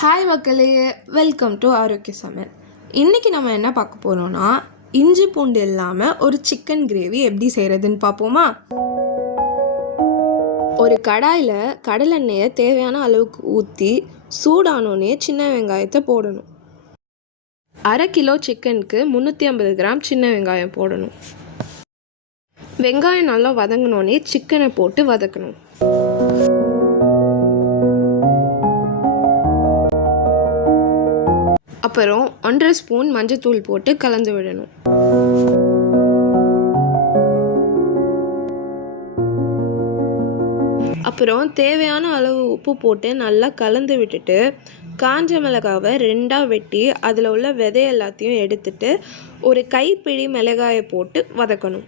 Hi மக்களே, welcome to ஆரோக்கிய சமையல். இன்றைக்கி நம்ம என்ன பார்க்க போகிறோன்னா, இஞ்சி பூண்டு இல்லாமல் ஒரு சிக்கன் கிரேவி எப்படி செய்கிறதுன்னு பார்ப்போமா? ஒரு கடாயில் கடலெண்ணெயை தேவையான அளவுக்கு ஊற்றி சூடானோடனே சின்ன வெங்காயத்தை போடணும். 1/2 கிலோ சிக்கனுக்கு 350 கிராம் சின்ன வெங்காயம் போடணும். வெங்காயம் நல்லா வதங்கினோடனே சிக்கனை போட்டு வதக்கணும். அப்புறம் 1.5 ஸ்பூன் மஞ்சத்தூள் போட்டு கலந்து விடணும். அப்புறம் தேவையான அளவு உப்பு போட்டு நல்லா கலந்து விட்டுட்டு காஞ்ச மிளகாவை 2ஆக வெட்டி அதில் உள்ள விதை எல்லாத்தையும் எடுத்துட்டு ஒரு கைப்பிடி மிளகாயை போட்டு வதக்கணும்.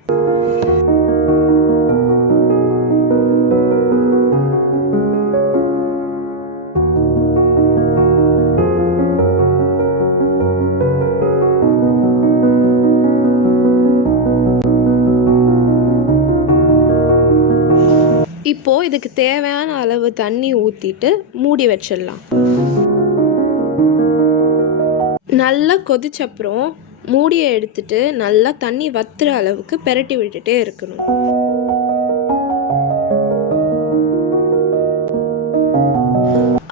இப்போது இதுக்கு தேவையான அளவு தண்ணி ஊற்றிட்டு மூடி வச்சிடலாம். நல்லா கொதிச்சப்புறம் மூடியை எடுத்துட்டு நல்லா தண்ணி வத்துற அளவுக்கு பெரட்டி விட்டுட்டே இருக்கணும்.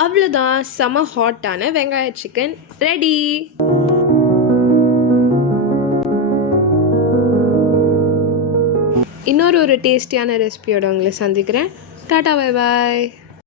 அவ்வளோதான், செம ஹாட்டான வெங்காய சிக்கன் ரெடி. இன்னொரு டேஸ்டியான ரெசிபியோட உங்களை சந்திக்கிறேன். Tata, bye bye.